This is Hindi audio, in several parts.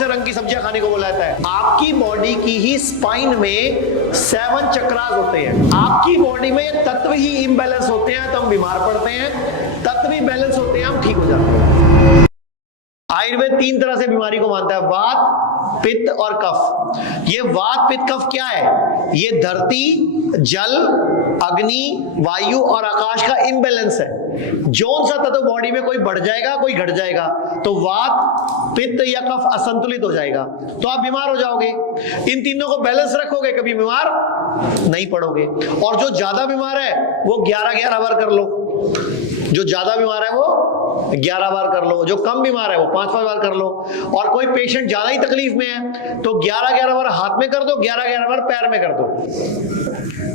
से रंग की सब्जियां खाने को बोला जाता है? आपकी बॉडी की ही स्पाइन में 7 चक्रास होते हैं। आपकी बॉडी में तत्व ही इम्बैलेंस होते हैं तो हम बीमार पड़ते हैं, तत्व ही बैलेंस होते हैं हम ठीक हो जाते हैं। आयुर्वेद 3 तरह से बीमारी को मानता है, वात, पित्त और कफ। ये वात, पित्त, कफ क्या है? ये धरती, जल, अग्नि, वायु और आकाश का इम्बैलेंस है। जौन सा तत्व बॉडी में कोई बढ़ जाएगा कोई घट जाएगा तो वात, पित्त या कफ असंतुलित हो जाएगा तो आप बीमार हो जाओगे। इन तीनों को बैलेंस रखोगे कभी बीमार नहीं पड़ोगे। और जो ज्यादा बीमार है वो 11-11 बार कर लो। जो ज्यादा बीमार है वो 11 बार कर लो, जो कम बीमार है वो 5-5 बार कर लो। और कोई पेशेंट ज्यादा ही तकलीफ में है तो 11-11 बार हाथ में कर दो, 11-11 बार पैर में कर दो।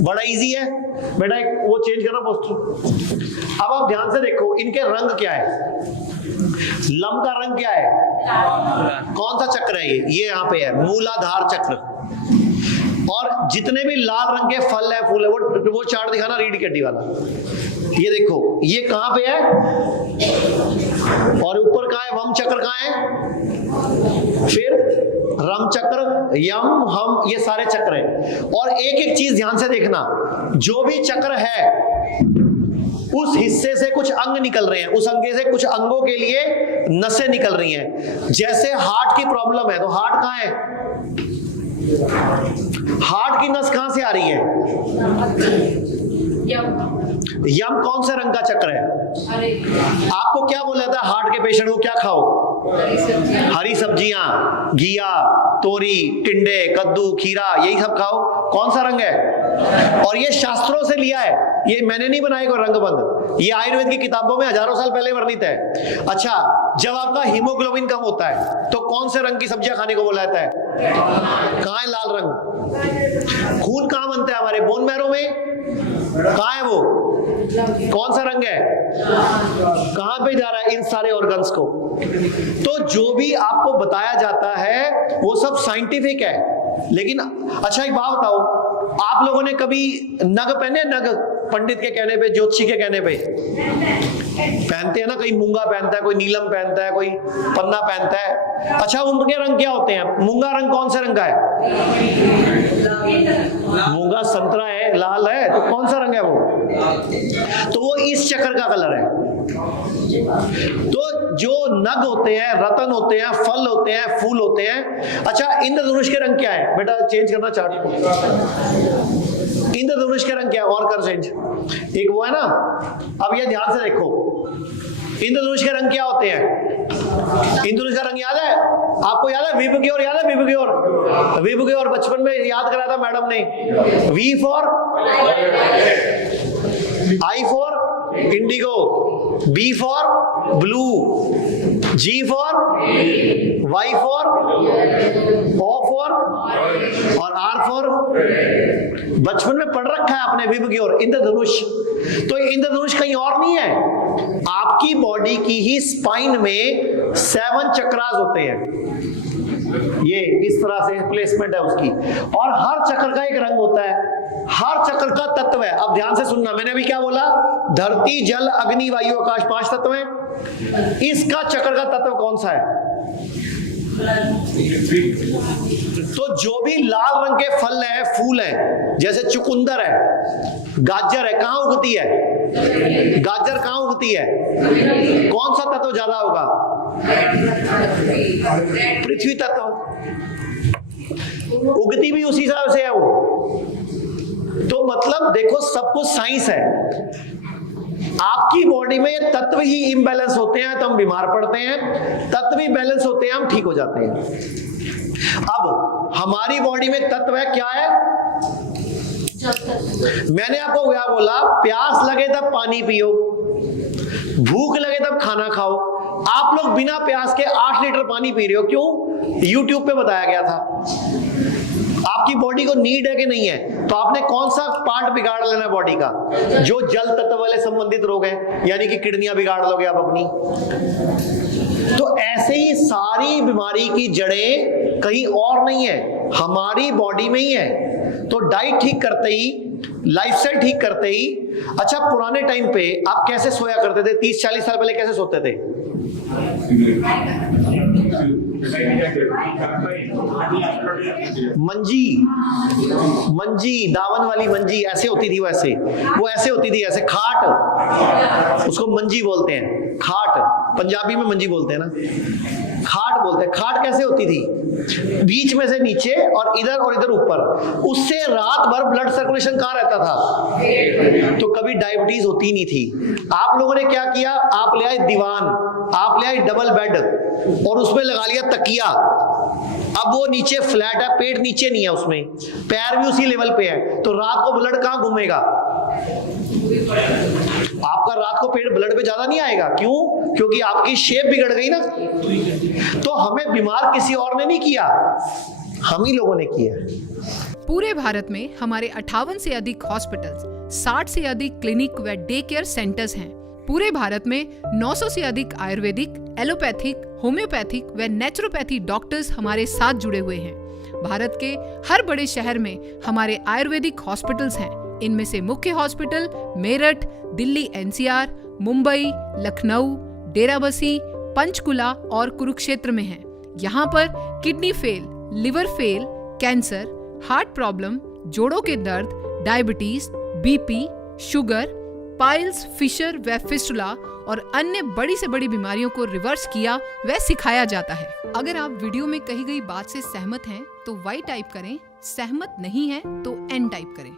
बड़ा इजी है बेटा, वो चेंज करना पोस्टर। अब आप ध्यान से देखो इनके रंग क्या है। लम का रंग क्या है? कौन सा चक्र है? ये यहाँ पे है मूलाधार चक्र। और जितने भी लाल रंग के फल है, फूल है, वो चार्ट दिखाना रीढ़ की हड्डी वाला। ये देखो ये कहां पे है और ऊपर कहां है? वम चक्र कहां है? फिर रम चक्र, यम, हम, ये सारे चक्र हैं। और एक एक चीज ध्यान से देखना, जो भी चक्र है उस हिस्से से कुछ अंग निकल रहे हैं, उस अंगे से कुछ अंगों के लिए नसें निकल रही हैं। जैसे हार्ट की प्रॉब्लम है तो हार्ट कहां है? हार्ट की नस कहां से आ रही है? यम कौन से रंग का चक्र है? आपको क्या बोला था हार्ट के पेशेंट को क्या खाओ? हरी सब्जियां, घिया, तोरी, टिंडे, कद्दू, खीरा, यही सब खाओ। कौन सा रंग है? और ये शास्त्रों से लिया है, ये मैंने नहीं बनाया कोई रंगबंद, ये आयुर्वेद की किताबों में हजारों साल पहले वर्णित है। अच्छा, जब आपका हीमोग्लोबिन कम होता है तो कौन से रंग की सब्जियां खाने को बोला जाता है? कहां है लाल रंग? खून कहां बनता है? हमारे बोन मैरो में। कहां है वो? कौन सा रंग है? कहां पे जा रहा है इन सारे ऑर्गन्स को? तो जो भी आपको बताया जाता है वो सब साइंटिफिक है। लेकिन अच्छा एक बात बताओ, आप लोगों ने कभी नग पहने? नग पंडित के कहने पे, ज्योतिषी के कहने पे पहनते हैं ना, कोई मूंगा पहनता है, कोई नीलम पहनता है, कोई पन्ना पहनता है। अच्छा, उनके रंग क्या होते हैं? मूंगा रंग कौन से रंग का है? मूंगा संतरा है, लाल है, तो कौन सा रंग है वो? तो वो इस चक्र का कलर है। तो जो नग होते हैं, रतन होते हैं, फल होते हैं, फूल होते हैं। अच्छा, इंद्रधनुष के रंग क्या है? बेटा चेंज करना चार्ट को। इंद्रधनुष के रंग क्या है? और कर चेंज। एक वो है ना, अब ये ध्यान से देखो इंद्रधनुष के रंग क्या होते हैं? इंद्रधनुष का रंग याद है आपको? याद है विभ की ओर? याद है विभ की ओर? विभ की ओर बचपन में याद कराया था मैडम ने। V for I for indigo, B for blue, G for Y for, O for और आर फॉर। बचपन में पढ़ रखा है आपने विभ की ओर, इंद्रधनुष। तो इंद्रधनुष कहीं और नहीं है, आपकी बॉडी की ही स्पाइन में 7 चक्रास होते हैं। ये इस तरह से प्लेसमेंट है उसकी। और हर चक्र का एक रंग होता है, हर चक्र का तत्व है। अब ध्यान से सुनना, मैंने अभी क्या बोला? धरती, जल, अग्नि, वायु, आकाश, 5 तत्व हैं। इसका चक्र का तत्व कौन सा है? तो जो भी लाल रंग के फल है, फूल है, जैसे चुकंदर है, गाजर है, कहां उगती है? गाजर कहां उगती है? कौन सा तत्व ज्यादा होगा? पृथ्वी तत्व। उगती भी उसी हिसाब से है वो। तो मतलब देखो सब कुछ साइंस है। आपकी बॉडी में ये तत्व ही इम्बैलेंस होते हैं तो हम बीमार पड़ते हैं, तत्व ही बैलेंस होते हैं हम ठीक हो जाते हैं। अब हमारी बॉडी में तत्व है क्या है? मैंने आपको क्या बोला? प्यास लगे तब पानी पियो, भूख लगे तब खाना खाओ। आप लोग बिना प्यास के 8 लीटर पानी पी रहे हो, क्यों? YouTube पे बताया गया था। आपकी बॉडी को नीड है कि नहीं है? तो आपने कौन सा पार्ट बिगाड़ लेना बॉडी का? जो जल तत्व वाले संबंधित रोग हैं, यानी कि किडनियां बिगाड़ लोगे आप अपनी। तो ऐसे ही सारी बीमारी की जड़ें कहीं और नहीं है, हमारी बॉडी में ही है। तो डाइट ठीक करते ही, लाइफस्टाइल ठीक करते ही। अच्छा, पुराने टाइम पे आप कैसे सोया करते थे? 30-40 साल पहले कैसे सोते थे? मंजी, मंजी दावन वाली मंजी ऐसे होती थी, वैसे वो ऐसे होती थी, ऐसे खाट, उसको मंजी बोलते हैं। खाट पंजाबी में मंजी बोलते हैं ना, खाट बोलते हैं। खाट कैसे होती थी? बीच में से नीचे और इधर ऊपर। उससे रात भर ब्लड सर्कुलेशन कहाँ रहता था, तो कभी डायबिटीज होती नहीं थी। आप लोगों ने क्या किया, आप ले आए दीवान, आप ले आए डबल बेड और उसमें लगा लिया तकिया। अब वो नीचे फ्लैट है, पेट नीचे नहीं है, उसमें पैर भी उसी लेवल पे है, तो रात को ब्लड कहां घूमेगा? आपका रात को पेट ब्लड पे ज्यादा नहीं आएगा। क्यों? क्योंकि आपकी शेप बिगड़ गई ना। तो हमें बीमार किसी और ने नहीं किया, हम ही लोगों ने किया। पूरे भारत में हमारे 58 से अधिक हॉस्पिटल्स, 60 से अधिक क्लिनिक व डे केयर सेंटर्स हैं। पूरे भारत में 900 से अधिक आयुर्वेदिक, एलोपैथिक, होम्योपैथिक व नेचुरोपैथी डॉक्टर्स हमारे साथ जुड़े हुए हैं। भारत के हर बड़े शहर में हमारे आयुर्वेदिक हॉस्पिटल्स हैं। इनमें से मुख्य हॉस्पिटल मेरठ, दिल्ली एनसीआर, मुंबई, लखनऊ, डेराबसी, पंचकुला और कुरुक्षेत्र में हैं। यहाँ पर kidney fail, liver fail, cancer, heart problem, जोड़ों के दर्द, diabetes, BP, sugar, piles, fissure व फिस्टुला और अन्य बड़ी से बड़ी बीमारियों को रिवर्स किया व सिखाया जाता है। अगर आप वीडियो में कही गई बात से सहमत हैं तो Y टाइप करें, सहमत नहीं हैं तो N टाइप करें।